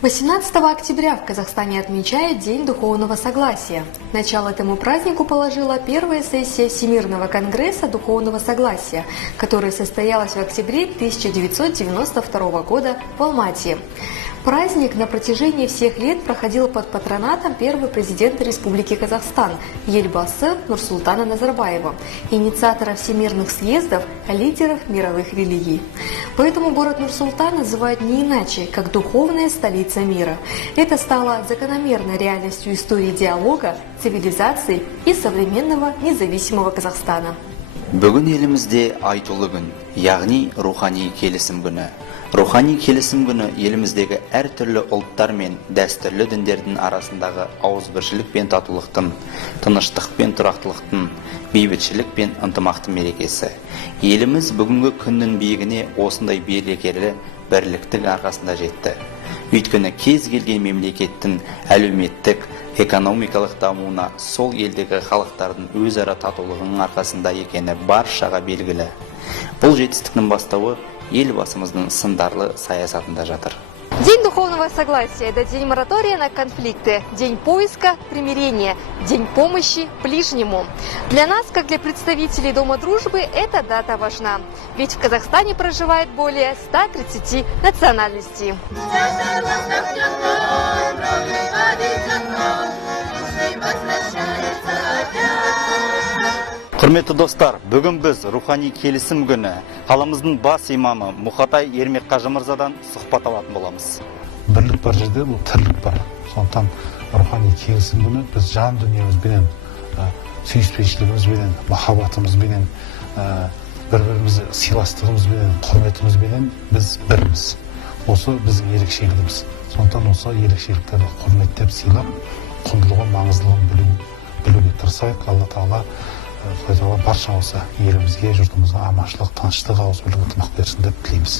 18 октября в Казахстане отмечают День духовного согласия. Начало этому празднику положила первая сессия Всемирного конгресса духовного согласия, которая состоялась в октябре 1992 года в Алмате. Праздник на протяжении всех лет проходил под патронатом первого президента Республики Казахстан Елбасы Нурсултана Назарбаева, инициатора всемирных съездов лидеров мировых религий. Поэтому город Нур-Султан называют не иначе, как духовная столица мира. Это стало закономерной реальностью истории диалога, цивилизаций и современного независимого Казахстана. Бүгін елімізде айтулы күн, яғни рухани келісім күні. Рухани келісім күні еліміздегі әртүрлі ұлттар мен дәстүрлі діндердің арасындағы ауызбіршілік пен татулықтың, тыныштық пен тұрақтылықтың, бейбітшілік пен ынтымақтың мерекесі. Еліміз бүгінгі күннің биігіне осындай берекелі бірліктің арқасында жетті. Өйткені кез келген мемлекеттің әлеуметтік, экономикалық дамуына сол елдегі халықтардың өзара татулығының арқасында екені баршаға белгілі. Бұл жетістіктің бастауы елбасымыздың сындарлы саясатында жатыр. День духовного согласия – это день моратория на конфликты, день поиска примирения, день помощи ближнему. Для нас, как для представителей Дома дружбы, эта дата важна. Ведь в Казахстане проживает более 130 национальностей. Құрметті достар, бүгін біз рухани келісім күні қаламыздың бас имамы Мұхатай Ермек Қажы мырзадан сұхбат алатын боламыз. Бірлік бар жерде бұл тірлік бар. Сондықтан рухани келісім күні біз жан дүниемізбенен, сүйіспеншілігімізбенен, махаббатымызбенен, бір-бірімізді сыйластығымызбенен, құрметімізбенен біз біріміз. Осы біздің ерекшелігіміз. Сондықтан осы ерекшеліктерді құрметтеп сыйлап, құндылығын, маңыздылығын білуге тырысайық. Алла Тағала барша осы елімізге, жұртымызға аманшылық, тыныштық, ауызбірлік, ынтымақ берсін деп тілейміз.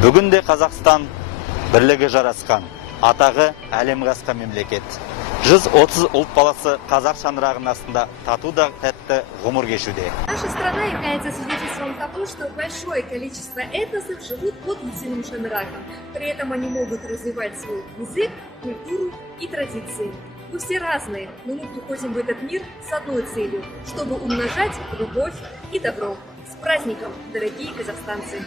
Бүгінде Қазақстан бірлігі жарасқан, атағы әлемге асқан мемлекет. 130 ұлт баласы қазақ шаңырағының астында тату да тәтті ғұмыр кешуде. Наша страна является свидетельством того, что большое количество этносов живут под единым шанраком. При этом они могут развивать свой язык, культуру и традиции. Мы все разные, но мы приходим в этот мир с одной целью, чтобы умножать любовь и добро. С праздником, дорогие казахстанцы!